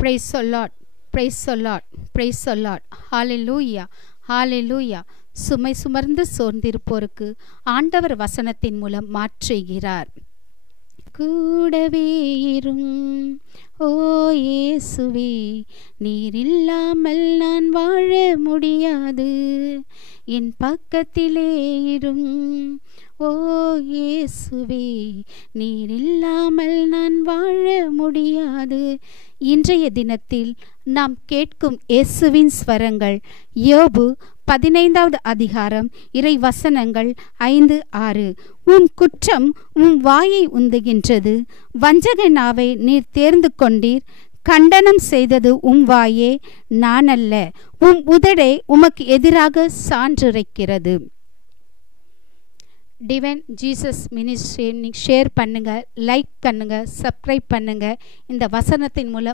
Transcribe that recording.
Praise the Lord. Praise the Lord. Praise the Lord. Hallelujah. Hallelujah. சுமை சுமர்ந்து சோர்ந்திருப்போருக்கு ஆண்டவர் வசனத்தின் மூலம் மாற்றுகிறார். கூடவே இரும் ஓ இயேசுவே, நீர் இல்லாமல் நான் வாழ முடியாது. என் பக்கத்திலே இரும் ஓ இயேசுவே, நீர் இல்லாமல் நான் வாழ முடியாது. இன்றைய தினத்தில் நாம் கேட்கும் இயேசுவின் ஸ்வரங்கள் யோபு 15வது அதிகாரம் இறை வசனங்கள் 5-6. உன் குற்றம் உன் வாயை உந்துகின்றது, வஞ்சக நாவை நீர் தேர்ந்து கொண்டீர். கண்டனம் செய்தது உம் வாயே, நானல்ல. உம் உதடே உமக்கு எதிராக சான்றுரைக்கிறது. டிவைன் ஜீசஸ் மினிஸ்ட்ரி ஷேர் பண்ணுங்க, லைக் பண்ணுங்க, சப்ஸ்கிரைப் பண்ணுங்க. இந்த வசனத்தின் மூலம்